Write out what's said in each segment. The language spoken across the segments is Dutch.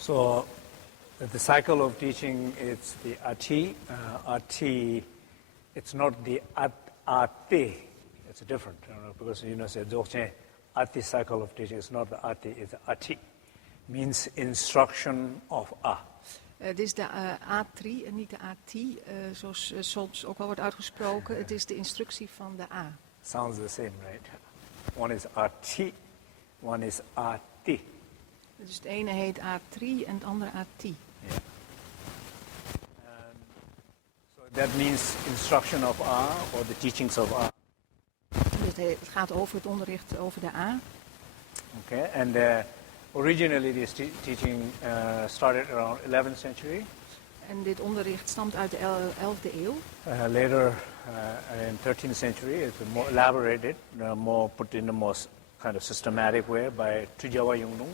So the cycle of teaching, it's the ati. Ati, it's not the ati. It's different, because say Dzogchen, ati cycle of teaching. It's not the ati, it's the ati. Means instruction of a. Het is de A-khrid en niet de A-ti, zoals soms ook wel wordt uitgesproken. Het is de instructie van de A. Sounds the same, right? One is ati, one is ati. Dus het ene heet A-khrid en het andere A-ti. Yeah. So that means instruction of A, or the teachings of A. Dus het gaat over het onderricht over de A. Okay, and originally this teaching started around 11th century. En dit onderricht stamt uit de 11e eeuw. Later, in 13th century, it's more elaborated, more put in the most kind of systematic way by Tujawa Yungnung.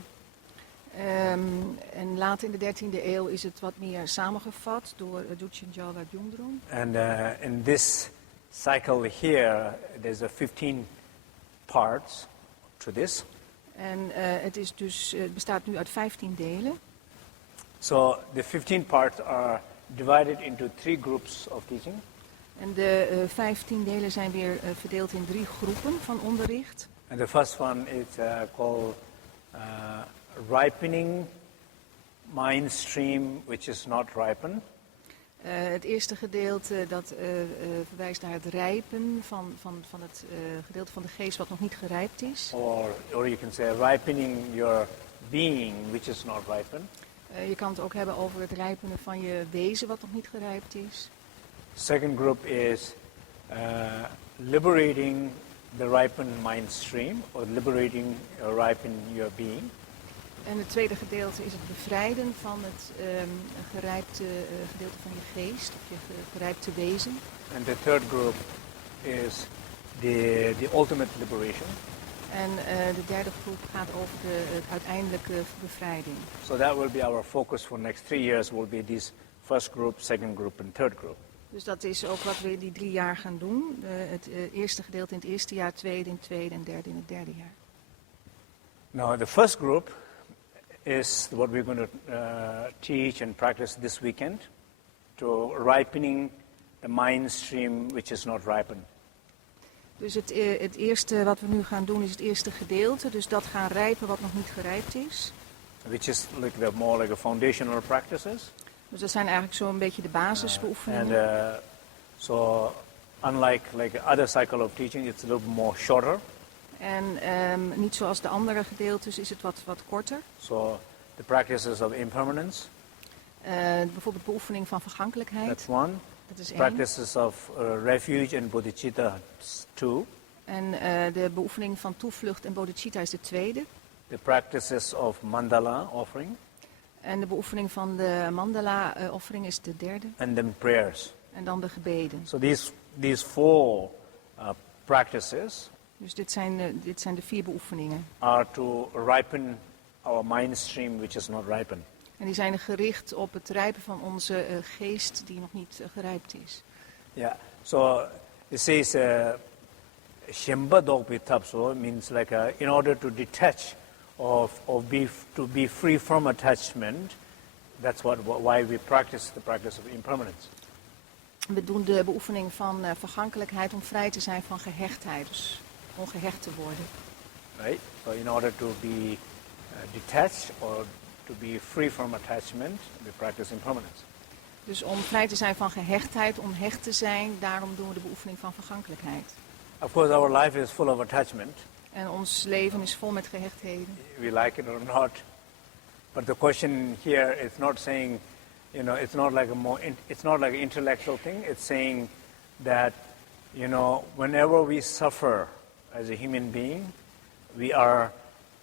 En later in de 13e eeuw is het wat meer samengevat door Dzogchen Gyalwa Gyungdrung. And in this cycle here, there's a 15 parts to this. En het bestaat nu uit 15 delen. So the 15 parts are divided into 3 groups of teaching. En de 15 delen zijn weer verdeeld in 3 groepen van onderricht. And the first one is called ripening mindstream, which is not ripen. Het eerste gedeelte dat verwijst naar het rijpen van het gedeelte van de geest wat nog niet gerijpt is. Or you can say ripening your being, which is not ripen. Je kan het ook hebben over het rijpenen van je wezen wat nog niet gerijpt is. Second group is liberating the ripened mind stream, or liberating ripen your being. En het tweede gedeelte is het bevrijden van het gerijpte gedeelte van je geest, of je gerijpte wezen. And the third group is the ultimate liberation. En de derde groep gaat over de uiteindelijke bevrijding. So that will be our focus for next 3 years, will be this first group, second group and third group. Dus dat is ook wat we die 3 jaar gaan doen. Het eerste gedeelte in het eerste jaar, tweede in het tweede en derde in het derde jaar. Now the first group is what we're going to teach and practice this weekend, to ripening the mind stream which is not ripened. Dus het eerste wat we nu gaan doen is het eerste gedeelte, dus dat gaan rijpen wat nog niet gerijpt is. Which is more like a foundational practices. Dus dat zijn eigenlijk zo'n beetje de basisbeoefeningen. And so unlike other cycle of teaching, it's a little more shorter. En niet zoals de andere gedeeltes is het wat korter. So the practices of impermanence. Bijvoorbeeld beoefening van vergankelijkheid. That's one. Dat is 1. Practices of Refuge and Bodhicitta, 2. En de beoefening van toevlucht en bodhicitta is de tweede. The practices of Mandala Offering. En de beoefening van de Mandala Offering is de derde. And then prayers. En dan de gebeden. So these 4 practices. Dus dit zijn de 4 beoefeningen. Are to ripen our mind stream which is not ripened. En die zijn gericht op het rijpen van onze geest die nog niet gerijpt is. Yeah. So it says Shemba Dogpi Tapso means like in order to detach to be free from attachment. That's why we practice the practice of impermanence. We doen de beoefening van vergankelijkheid om vrij te zijn van gehechtheid, dus ongehecht te worden. Right. So in order to be detached or to be free from attachment, we practice impermanence. Dus om vrij te zijn van gehechtheid, om hecht te zijn, daarom doen we de beoefening van vergankelijkheid. Of course, our life is full of attachment. En ons leven is vol met gehechtheden. We like it or not. But the question here is not saying, it's not like an intellectual thing. It's saying that, whenever we suffer as a human being, we are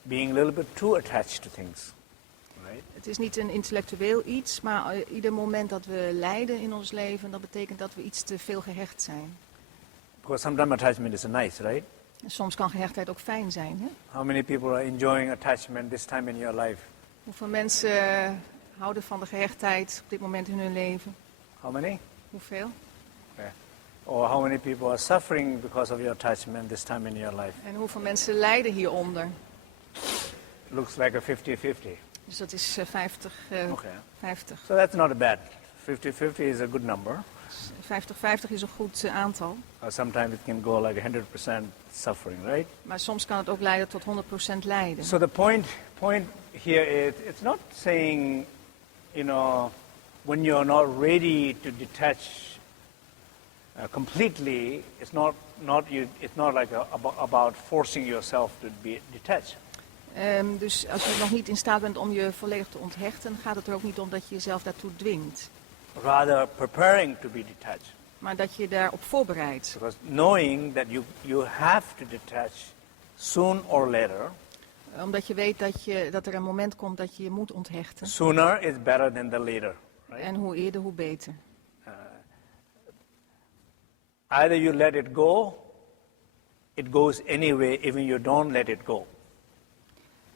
being a little bit too attached to things. Right? Het is niet een intellectueel iets, maar ieder moment dat we lijden in ons leven, dat betekent dat we iets te veel gehecht zijn. Because sometimes attachment is nice, right? En soms kan gehechtheid ook fijn zijn. Hè? How many people are enjoying attachment this time in your life? Hoeveel mensen houden van de gehechtheid op dit moment in hun leven? How many? Hoeveel? Yeah. Or how many people are suffering because of your attachment this time in your life? En hoeveel mensen lijden hieronder? Looks like a 50-50. Dus dat is 50, Okay. 50. So that's not bad. 50-50 is a good number. 50-50 is een goed aantal. Sometimes it can go like 100% suffering, right? Maar soms kan het ook leiden tot 100% lijden. So the point here is, it's not saying, when you're not ready to detach completely, it's not like about forcing yourself to be detached. Dus als je nog niet in staat bent om je volledig te onthechten, gaat het er ook niet om dat je jezelf daartoe dwingt. Rather preparing to be detached. Maar dat je daarop voorbereidt. Because knowing that you have to detach soon or later. Omdat je weet dat er een moment komt dat je je moet onthechten. Sooner is better than the later. Right? En hoe eerder, hoe beter. Either you let it go, it goes anyway, even you don't let it go.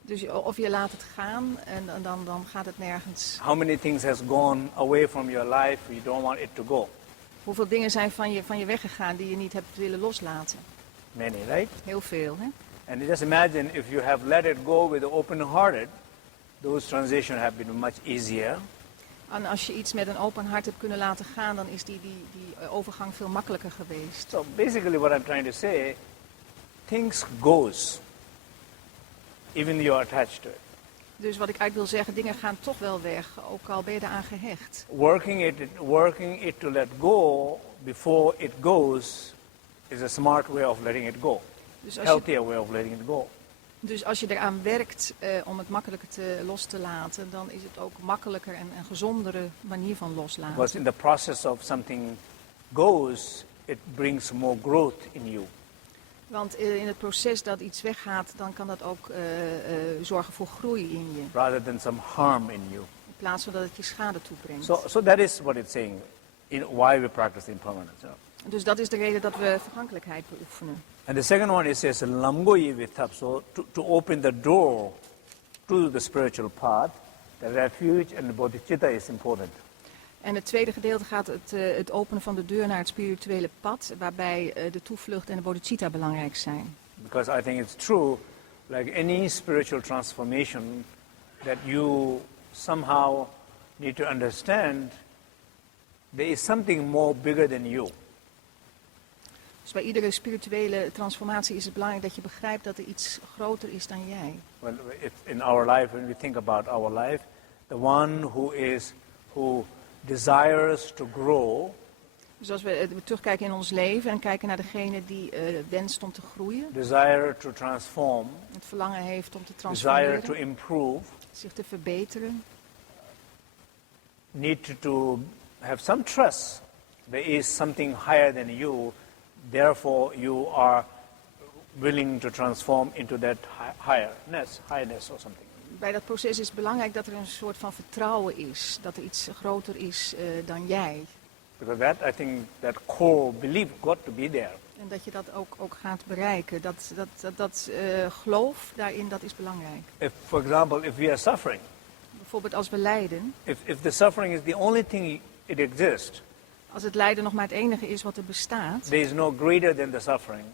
Dus of je laat het gaan en dan gaat het nergens. How many things has gone away from your life you don't want it to go? Hoeveel dingen zijn van je weggegaan die je niet hebt willen loslaten? Many, right? Heel veel, hè? And just imagine if you have let it go with open-hearted, those transitions have been much easier. En als je iets met een open hart hebt kunnen laten gaan, dan is die overgang veel makkelijker geweest. So basically what I'm trying to say, things goes, even you are attached to it. Dus wat ik eigenlijk wil zeggen, dingen gaan toch wel weg, ook al ben je eraan gehecht. Working it to let go before it goes is a smart way of letting it go. Dus Healthier way of letting it go. Dus als je eraan werkt om het makkelijker los te laten, dan is het ook makkelijker en een gezondere manier van loslaten. Because in the process of something goes, it brings more growth in you. Want in het proces dat iets weggaat, dan kan dat ook zorgen voor groei in je. Rather than some harm in you. In plaats van dat het je schade toebrengt. So that is what it's saying, why we practice impermanence. Dus dat is de reden dat we vergankelijkheid beoefenen. And the second one is says lamgoyi vithap. So to open the door to the spiritual path, the refuge and bodhicitta is important. En het tweede gedeelte gaat het openen van de deur naar het spirituele pad, waarbij de toevlucht en de bodhicitta belangrijk zijn. Because I think it's true, like any spiritual transformation, that you somehow need to understand there is something more bigger than you. Dus bij iedere spirituele transformatie is het belangrijk dat je begrijpt dat er iets groter is dan jij. Well, in our life, when we think about our life, the one who desires to grow. Dus als we terugkijken in ons leven en kijken naar degene die wenst om te groeien. Desire to transform. Het verlangen heeft om te transformeren. Desire to improve. Zich te verbeteren. Need to have some trust. There is something higher than you. Therefore, you are willing to transform into that highness or something. Bij dat proces is het belangrijk dat er een soort van vertrouwen is. Dat er iets groter is dan jij. Because that, I think, that core belief got to be there. En dat je dat ook gaat bereiken. Dat geloof daarin, dat is belangrijk. For example, if we are suffering. Bijvoorbeeld als we lijden. If the suffering is the only thing it exists. Als het lijden nog maar het enige is wat er bestaat. There is no greater than the suffering.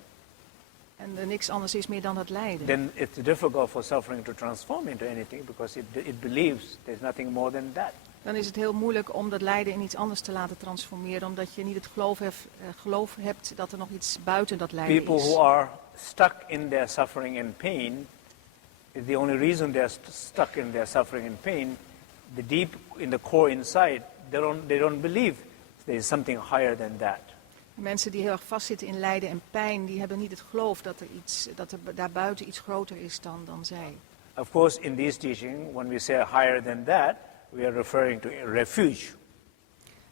En er niks anders is meer dan het lijden. Then it's difficult for suffering to transform into anything because it believes there's nothing more than that. Dan is het heel moeilijk om dat lijden in iets anders te laten transformeren, omdat je niet het geloof hebt dat er nog iets buiten dat lijden is. People who are stuck in their suffering and pain, is the only reason they're stuck in their suffering and pain, the deep in the core inside, they don't believe there is something higher than that. Mensen die heel erg vastzitten in lijden en pijn, die hebben niet het geloof dat er daarbuiten iets groter is dan zij. Of course, in this teaching, when we say higher than that, we are referring to a refuge.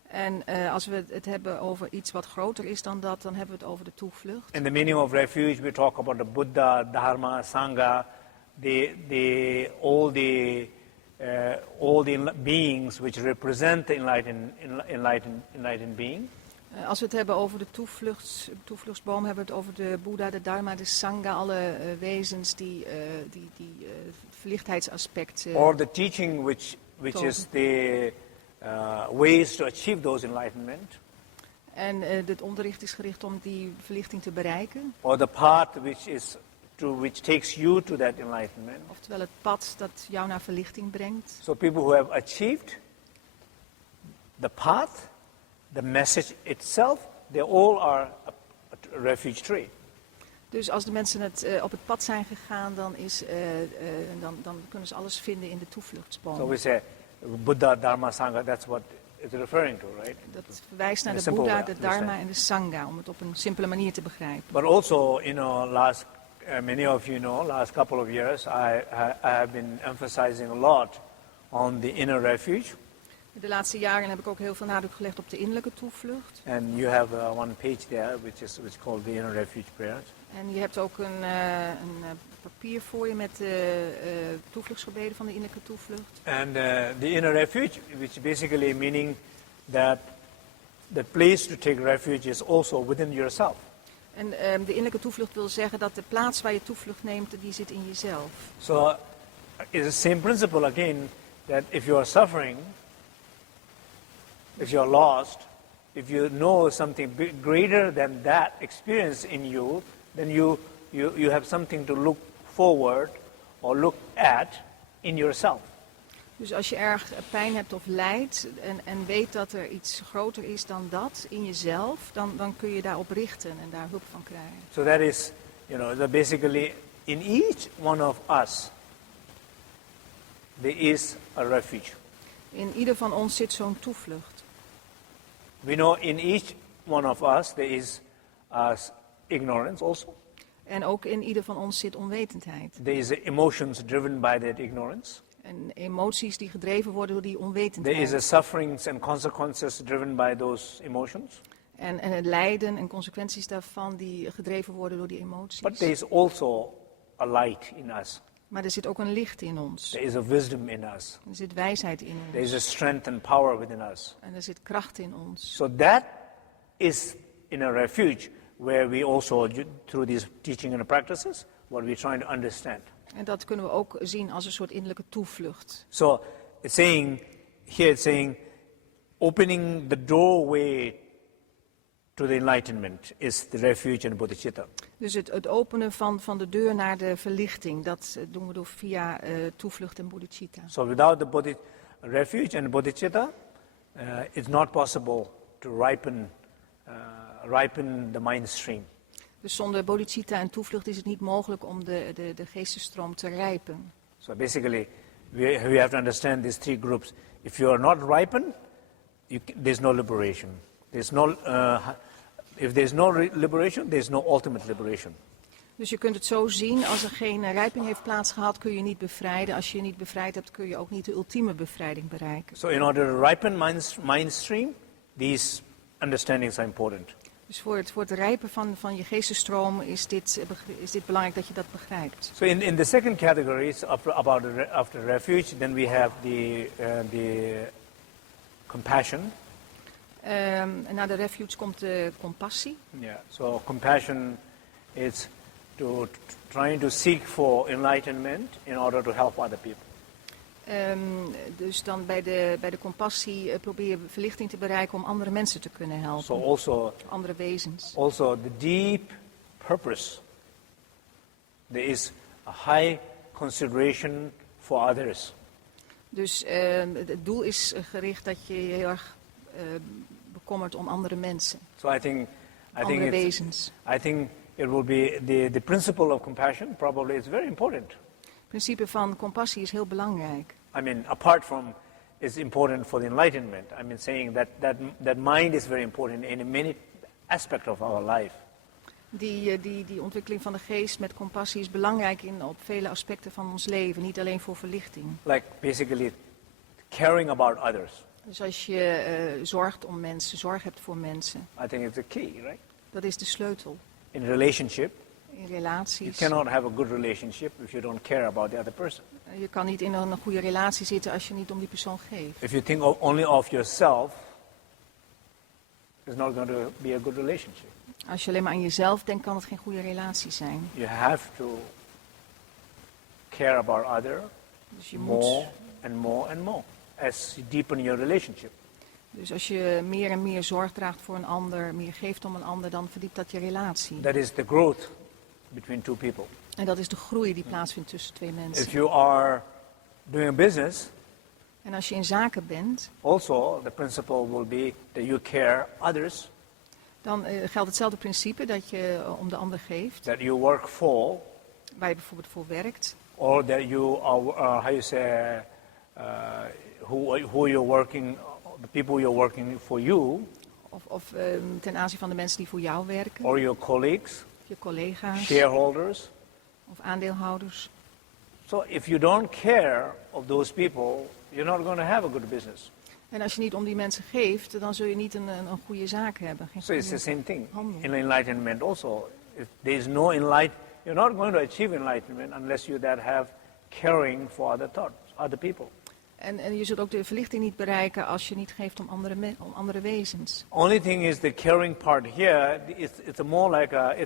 En als we het hebben over iets wat groter is dan dat, dan hebben we het over de toevlucht. In the meaning of refuge, we talk about the Buddha, Dharma, Sangha, all the beings which represent the enlightened being. Als we het hebben over de toevluchtsboom, hebben we het over de Boeddha, de Dharma, de Sangha, alle wezens die verlichtheidsaspect or the teaching which is the ways to achieve those enlightenment. En het onderricht is gericht om die verlichting te bereiken. Or the path which is which takes you to that enlightenment. Oftewel het pad dat jou naar verlichting brengt. So people who have achieved the path, the message itself, they all are a refuge tree. Dus als de mensen op het pad zijn gegaan, dan kunnen ze alles vinden in de toevluchtsboom. So we say Buddha, Dharma, Sangha, that's what it's referring to, right? Dat verwijst naar In a de simple Boeddha, way, de Dharma en de Sangha, om het op een simpele manier te begrijpen. But also, many of you know, last couple of years, I have been emphasizing a lot on the inner refuge. De laatste jaren heb ik ook heel veel nadruk gelegd op de innerlijke toevlucht. And you have one page there, which is called the inner refuge prayers. En je hebt ook een papier voor je met de toevluchtsgebeden van de innerlijke toevlucht. And the inner refuge, which basically meaning that the place to take refuge is also within yourself. En de innerlijke toevlucht wil zeggen dat de plaats waar je toevlucht neemt, die zit in jezelf. So it's the same principle again, that if you are suffering, if you are lost, if you know something greater than that experience in you, then you have something to look forward or look at in yourself. Dus als je erg pijn hebt of lijdt en weet dat er iets groter is dan dat in jezelf, dan kun je daarop richten en daar hulp van krijgen. So that is, that basically in each one of us, there is a refuge. In ieder van ons zit zo'n toevlucht. We know in each one of us there is ignorance also. En ook in ieder van ons zit onwetendheid. There is emotions driven by that ignorance. En emoties die gedreven worden door die onwetendheid. There is sufferings and consequences driven by those emotions. En het lijden en consequenties daarvan die gedreven worden door die emoties. But there is also a light in us. Maar er zit ook een licht in ons. There is a wisdom in us. Er zit wijsheid in ons. There is a strength and power within us. En er zit kracht in ons. So that is in a refuge where we also, through these teaching and practices, what we're trying to understand. En dat kunnen we ook zien als een soort innerlijke toevlucht. So it's saying, opening the doorway to the enlightenment is the refuge and bodhicitta. Dus het openen van de deur naar de verlichting, dat doen we door via toevlucht en bodhicitta. So without the refuge and bodhicitta, it's not possible to ripen the mindstream. Dus zonder bodhicitta en toevlucht is het niet mogelijk om de geestenstroom te rijpen. So basically, we have to understand these three groups. If you are not ripened, there's no liberation. If there's no liberation, there's no ultimate liberation. Dus je kunt het zo zien, als er geen rijping heeft plaatsgehad, kun je niet bevrijden. Als je je niet bevrijd hebt, kun je ook niet de ultieme bevrijding bereiken. So in order to ripen mindstream, these understandings are important. Dus voor het rijpen van je geestenstroom is dit belangrijk dat je dat begrijpt. So in the second category, after refuge, then we have the compassion. En na de refuge komt de compassie. Yeah. So compassion is trying to seek for enlightenment in order to help other people. Dus dan bij de compassie probeer je verlichting te bereiken om andere mensen te kunnen helpen. So also andere wezens. Also the deep purpose. There is a high consideration for others. Dus het doel is gericht dat je heel erg bekommert om andere mensen. So I think wezens. I think it will be the principle of compassion probably is very important. Het principe van compassie is heel belangrijk. I mean, apart from it's important for the enlightenment. I mean, saying that mind is very important in many aspects of our life. Die ontwikkeling van de geest met compassie is belangrijk op vele aspecten van ons leven, niet alleen voor verlichting. Like basically caring about others. Dus als je zorgt om mensen, zorg hebt voor mensen. I think it's the key, right? Dat is de sleutel. In a relationship. In relaties. You cannot have a good relationship if you don't care about the other person. Je kan niet in een goede relatie zitten als je niet om die persoon geeft. If you think only of yourself, it's not going to be a good relationship. Als je alleen maar aan jezelf denkt, kan het geen goede relatie zijn. You have to care about others dus je more and more and more as you deepen your relationship. Dus als je meer en meer zorg draagt voor een ander, meer geeft om een ander, dan verdiept dat je relatie. That is the growth between two people. En dat is de groei die plaatsvindt tussen twee mensen. If you are doing a business, En als je in zaken bent, also the principle will be that you care others, dan geldt hetzelfde principe dat je om de ander geeft. that you work for, Waar je bijvoorbeeld voor werkt. or that you are, how you say, who you're working, the people you're working for you, Of ten aanzien van de mensen die voor jou werken. or your colleagues, Je collega's. shareholders. Of aandeelhouders. So if you don't care of those people, you're not going to have a good business. En als je niet om die mensen geeft, dan zul je niet een goede zaak hebben. Geen So it's the goede same thing handel. in enlightenment also. If there is no you're not going to achieve enlightenment unless you that have caring for other thoughts, other people. En je zult ook de verlichting niet bereiken als je niet geeft om andere wezens. Only thing is the caring part here. It's a more like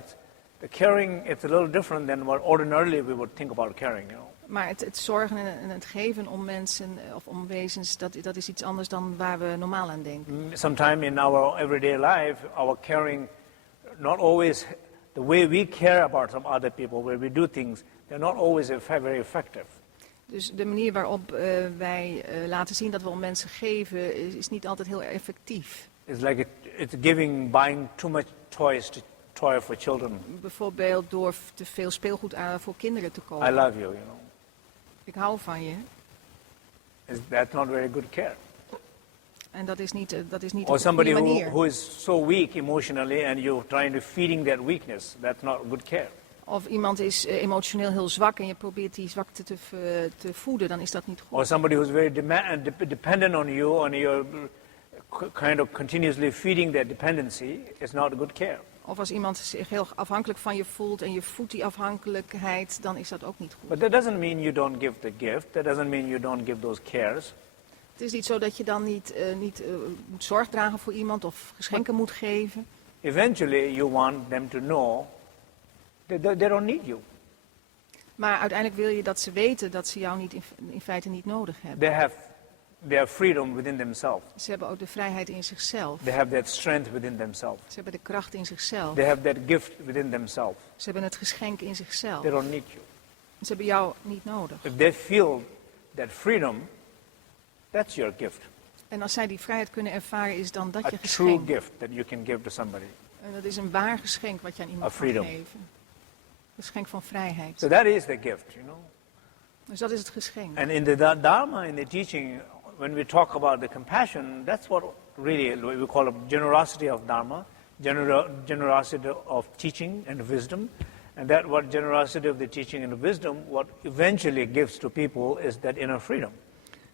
the caring. It's a little different than what ordinarily we would think about caring. You know. Maar het zorgen en het geven om mensen of om wezens, dat is iets anders dan waar we normaal aan denken. Sometime in our everyday life, our caring, not always the way we care about some other people, where we do things, they're not always very effective. Dus de manier waarop wij laten zien dat we om mensen geven, is niet altijd heel effectief. It's like it's buying too much toy for children. Bijvoorbeeld door te veel speelgoed voor kinderen te kopen. I love you, you know. Ik hou van je. That's not very good care. En dat is niet Or op een somebody goede manier. who is so weak emotionally and you're trying to feeding that weakness, that's not good care. Of iemand is emotioneel heel zwak en je probeert die zwakte te voeden, dan is dat niet goed. Or somebody who's very dependent on you and you're kind of continuously feeding that dependency, it's not good care. Of als iemand zich heel afhankelijk van je voelt en je voedt die afhankelijkheid, dan is dat ook niet goed. But that doesn't mean you don't give the gift. That doesn't mean you don't give those cares. Het is niet zo dat je dan niet moet zorg dragen voor iemand of geschenken moet geven. Eventually, you want them to know that they don't need you. Maar uiteindelijk wil je dat ze weten dat ze jou in feite niet nodig hebben. They have freedom within themselves. Ze hebben ook de vrijheid in zichzelf. They have that strength within themselves. Ze hebben de kracht in zichzelf. They have that gift within themselves. Ze hebben het geschenk in zichzelf. They don't need you. Ze hebben jou niet nodig. If they feel that freedom, that's your gift. En als zij die vrijheid kunnen ervaren, is dan dat A je true geschenk. gift that you can give to somebody. En dat is een waar geschenk wat je aan iemand Of kan freedom. geven. Een geschenk van vrijheid. So that is the gift, you know. Dus dat is het geschenk. And in the Dharma, in the teaching, when we talk about the compassion, that's what really we call generosity of Dharma, generosity of teaching and wisdom. And that what generosity of the teaching and the wisdom, what eventually gives to people is that inner freedom.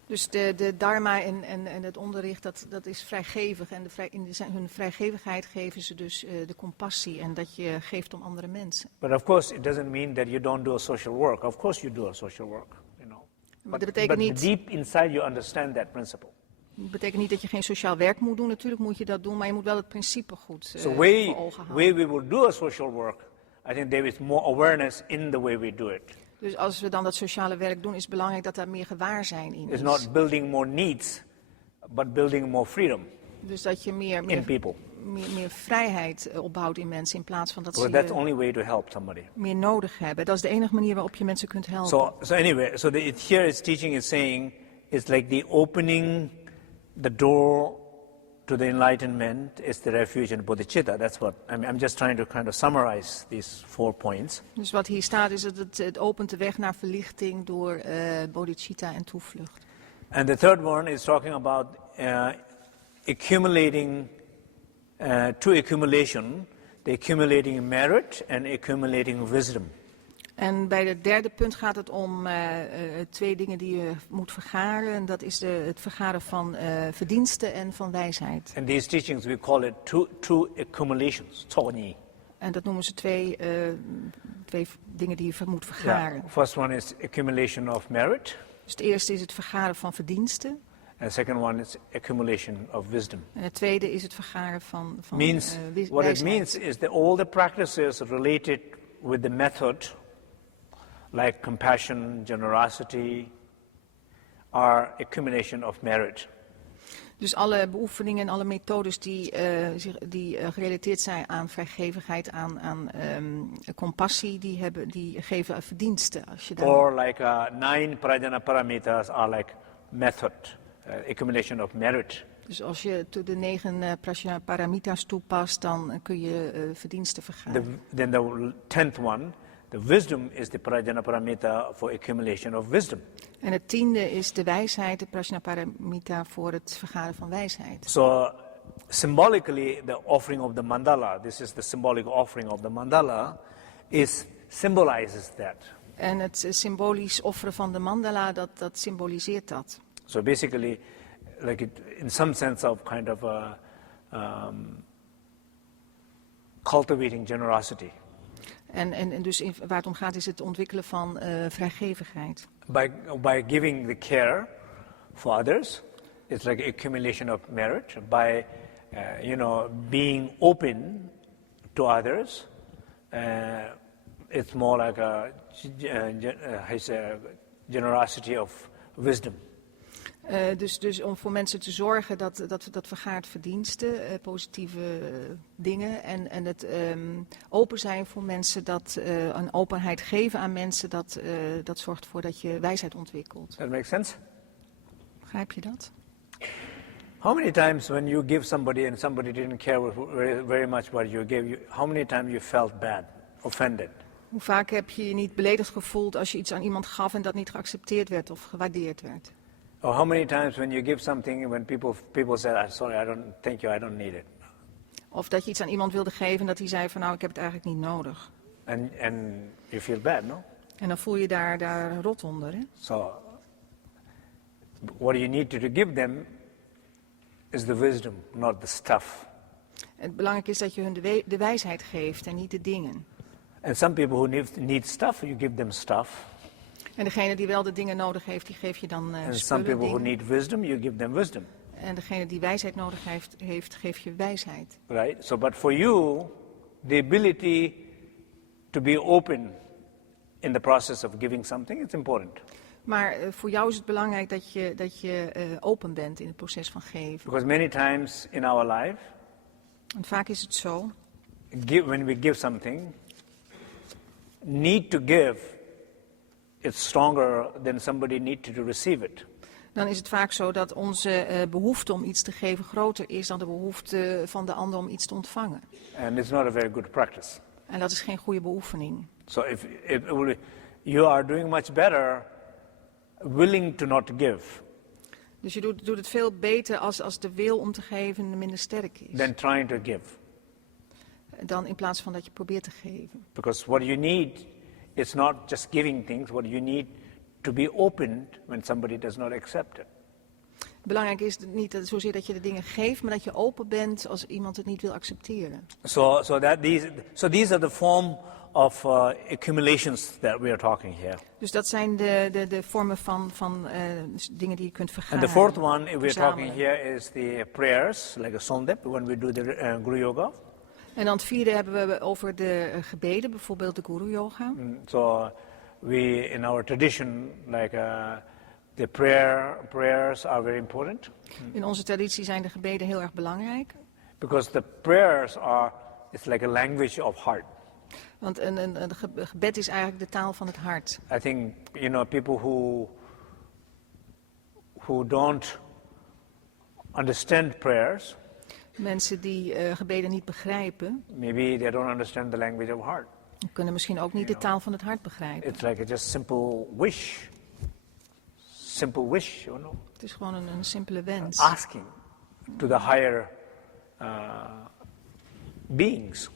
Dus de dharma en het onderricht, dat is vrijgevig. En in hun vrijgevigheid geven ze dus de compassie en dat je geeft om andere mensen. But of course, it doesn't mean that you don't do a social work. Of course you do a social work, you know. Maar dat betekent niet, deep inside you understand that principle. dat betekent niet dat je geen sociaal werk moet doen. Natuurlijk moet je dat doen, maar je moet wel het principe goed So voor way ogen houden. we will do a social work, I think there is more awareness in the way we do it. Dus als we dan dat sociale werk doen, is het belangrijk dat daar meer gewaarzijn in It's is. not building more needs, but building more freedom Dus dat je in people. meer vrijheid opbouwt in mensen in plaats van dat Because ze that's the je only way to help somebody. meer nodig hebben. Dat is de enige manier waarop je mensen kunt helpen. So anyway, here its teaching is saying it's like the opening the door to the enlightenment is the refuge and bodhicitta. That's what I'm just trying to kind of summarize these 4 points. Dus wat hier staat is dat het opent de weg naar verlichting door bodhicitta en toevlucht. And the third one is talking about accumulating to accumulation, the accumulating merit and accumulating wisdom. En bij het derde punt gaat het om 2 dingen die je moet vergaren. En dat is het vergaren van verdiensten en van wijsheid. And these teachings, we call it two accumulations, toni. En dat noemen ze 2 dingen die je moet vergaren. Yeah. First one is accumulation of merit. Dus het eerste is het vergaren van verdiensten. And the second one is accumulation of wisdom. En het tweede is het vergaren van What wijsheid. it means is that all the practices related with the method, like compassion, generosity, are accumulation of merit. Dus alle beoefeningen en alle methodes die gerelateerd zijn aan vrijgevigheid, aan compassie, die geven verdiensten. Als je Or like 9 prajna paramitas are like method, accumulation of merit. Dus als je de 9 prajna paramitas toepast, dan kun je verdiensten vergaren. Then the 10th one, the wisdom is the prajna paramita for accumulation of wisdom. En het 10e is de wijsheid, de prajna paramita voor het vergaren van wijsheid. So symbolically, the offering of the mandala, this is the symbolic offering of the mandala, symbolizes that. En het symbolisch offeren van de mandala, dat symboliseert dat. So basically, like in some sense of kind of cultivating generosity. En dus waar het om gaat is het ontwikkelen van vrijgevigheid. By giving the care for others, it's like accumulation of merit. By, being open to others, it's more like a generosity of wisdom. Dus om voor mensen te zorgen dat vergaart verdiensten, positieve dingen. En het open zijn voor mensen, een openheid geven aan mensen, dat zorgt ervoor dat je wijsheid ontwikkelt. That makes sense? Begrijp je dat? How many times when you give somebody and somebody didn't care very much what you gave, how many times you felt bad, offended? Hoe vaak heb je je niet beledigd gevoeld als je iets aan iemand gaf en dat niet geaccepteerd werd of gewaardeerd werd? Or how many times when you give something when people say, sorry, thank you, I don't need it. Of dat je iets aan iemand wilde geven en dat hij zei van nou, ik heb het eigenlijk niet nodig. And you feel bad, no? En dan voel je daar rot onder, hè? So what you need to give them is the wisdom, not the stuff. Het belangrijk is dat je hun de wijsheid geeft en niet de dingen. And some people who need stuff, you give them stuff. En degene die wel de dingen nodig heeft, die geef je dan And some spullen, people who dingen. need wisdom, you give them wisdom. En degene die wijsheid nodig heeft, geef je wijsheid. Right? So, but for you, the ability to be open in the process of giving something is important. Maar voor jou is het belangrijk dat je open bent in het proces van geven. Because many times in our life, Want vaak is het zo, when we give something, need to give, it's stronger than somebody need to receive it. dan is het vaak zo dat onze behoefte om iets te geven groter is dan de behoefte van de ander om iets te ontvangen. And it's not a very good practice. En dat is geen goede beoefening. So if you are doing much better willing to not give Dus je doet het veel beter als de wil om te geven minder sterk is. than trying to give. Dan in plaats van dat je probeert te geven. Because what you need is not just giving things, what you need to be open when somebody does not accept it. Belangrijk is niet zozeer dat je de dingen geeft, maar dat je open bent als iemand het niet wil accepteren. So these are the form of accumulations that we are talking here. Dus dat zijn de vormen van dingen die je kunt vergaren. And the fourth one we're verzamelen. talking here is the prayers, like a sondep, when we do the Guru Yoga. En dan het vierde hebben we over de gebeden, bijvoorbeeld de Guru Yoga. So we, in our tradition, like the prayers are very important. In onze traditie zijn de gebeden heel erg belangrijk. Because the prayers it's like a language of heart. Want een gebed is eigenlijk de taal van het hart. I think, people who don't understand prayers, Mensen die gebeden niet begrijpen, maybe they don't understand the language of heart. kunnen misschien ook niet de taal van het hart begrijpen. It's like a just simple wish. Simple wish, Het is gewoon een simpele wens. asking to the higher beings.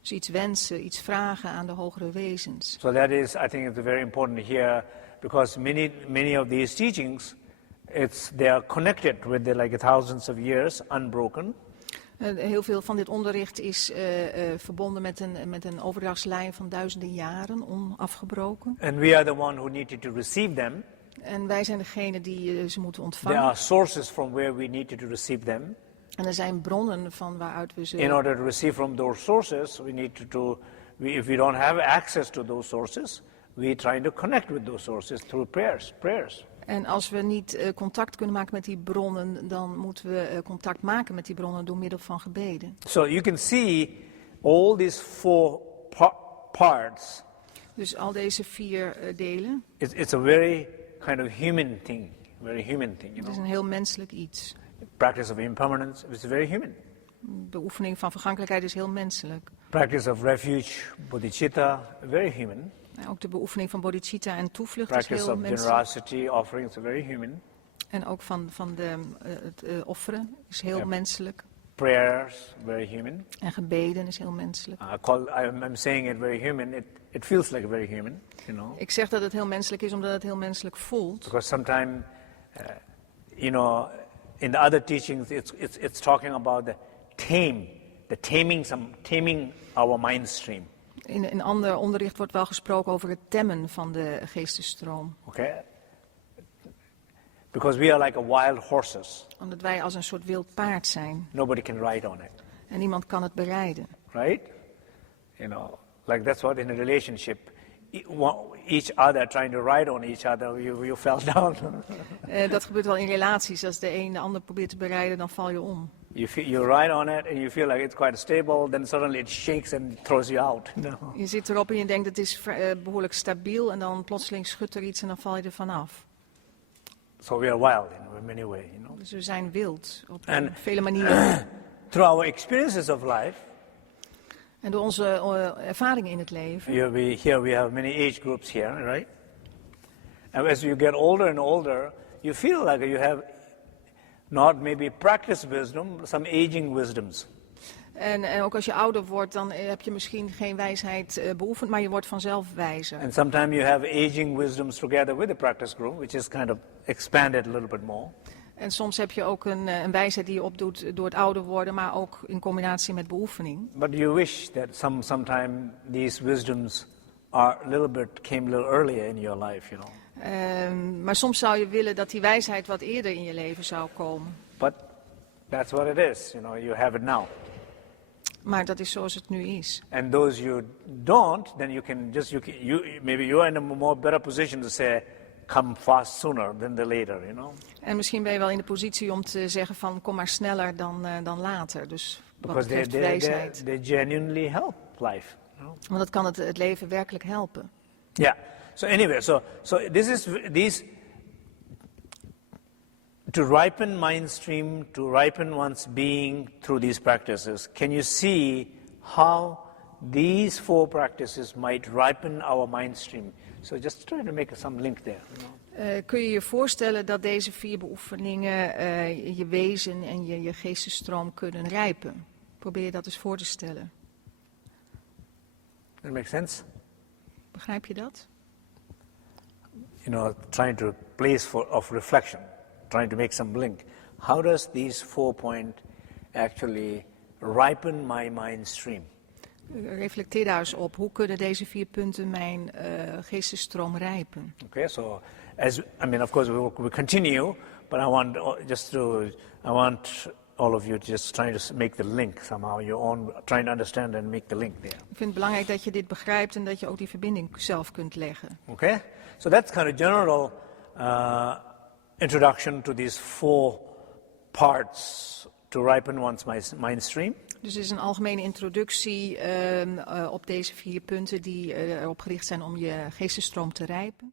Dus iets wensen, iets vragen aan de hogere wezens. So that is, I think, it's very important here because many of these teachings, they are connected with like thousands of years, unbroken. Heel veel van dit onderricht is verbonden met een overdrachtslijn van duizenden jaren, onafgebroken. And we are the one who needed to receive them. En wij zijn degene die ze moeten There ontvangen. are sources from where we needed to receive them. En er zijn bronnen van waaruit we In ze... order to receive from those sources, we need if we don't have access to those sources, we try to connect with those sources through prayers. En als we niet contact kunnen maken met die bronnen, dan moeten we contact maken met die bronnen door middel van gebeden. So you can see all these 4 parts. Dus al deze 4 delen. It's a very kind of human thing, very human thing, you Het is know. een heel menselijk iets. Practice of impermanence is very human. De oefening van vergankelijkheid is heel menselijk. Practice of refuge, bodhicitta, very human. Ook de beoefening van bodhicitta en toevlucht is Practice heel of menselijk. generosity, offerings, very human. En ook van het offeren is heel menselijk. Prayers, very human. En gebeden is heel menselijk. I'm saying it very human. It feels like very human, you know. Ik zeg dat het heel menselijk is omdat het heel menselijk voelt. Because sometimes, you know, in the other teachings, it's talking about taming our mindstream. In ander onderricht wordt wel gesproken over het temmen van de geestesstroom. Okay. Because we are like a wild horses. Omdat wij als een soort wild paard zijn. Nobody can ride on it. En niemand kan het berijden. Right? You know, like that's what in a relationship, each other trying to ride on each other, you fell down. Dat gebeurt wel in relaties. Als de een de ander probeert te berijden, dan val je om. You ride on it and you feel like it's quite stable, then suddenly it shakes and throws you out. No. Je zit erop en je denkt het is behoorlijk stabiel en dan plotseling schudt er iets en dan val je er vanaf. So we are wild in many ways, you know. Dus we zijn wild op vele manieren. Through our experiences of life, En door onze ervaringen in het leven. here we have many age groups here, right? And as you get older and older, you feel like you have not maybe practiced wisdom, some aging wisdoms. En ook als je ouder wordt, dan heb je misschien geen wijsheid beoefend, maar je wordt vanzelf wijzer. And sometimes you have aging wisdoms together with the practice group, which is kind of expanded a little bit more. En soms heb je ook een wijsheid die je opdoet door het ouder worden, maar ook in combinatie met beoefening. But you wish that sometime these wisdoms came a little earlier in your life, you know. Maar soms zou je willen dat die wijsheid wat eerder in je leven zou komen. But that's what it is, you know. You have it now. Maar dat is zoals het nu is. And those you don't, then maybe you are in a better position to say, come fast sooner than the later, you know. En misschien ben je wel in de positie om te zeggen van kom maar sneller dan later. Dus wat Because betreft wijsheid. they genuinely help life. You know? Want dat kan het leven werkelijk helpen. Yeah. So anyway, so these to ripen mindstream, to ripen one's being through these practices. Can you see how these 4 practices might ripen our mindstream? So just try to make some link there. You know? Kun je je voorstellen dat deze 4 beoefeningen je wezen en je geestesstroom kunnen rijpen? Probeer je dat eens voor te stellen. That makes sense? Begrijp je dat? You know, trying to place of reflection, trying to make some link. How does these 4 points actually ripen my mind stream? Reflecteer daar eens op. Hoe kunnen deze 4 punten mijn geestesstroom rijpen? Okay, so of course we continue, but I want all of you just trying to make the link somehow, your own, trying to understand and make the link there. Ik vind het belangrijk dat je dit begrijpt en dat je ook die verbinding zelf kunt leggen. Okay, so that's kind of general introduction to these 4 parts to ripen one's mind stream. Dus dit is een algemene introductie op deze 4 punten die erop gericht zijn om je geestesstroom te rijpen.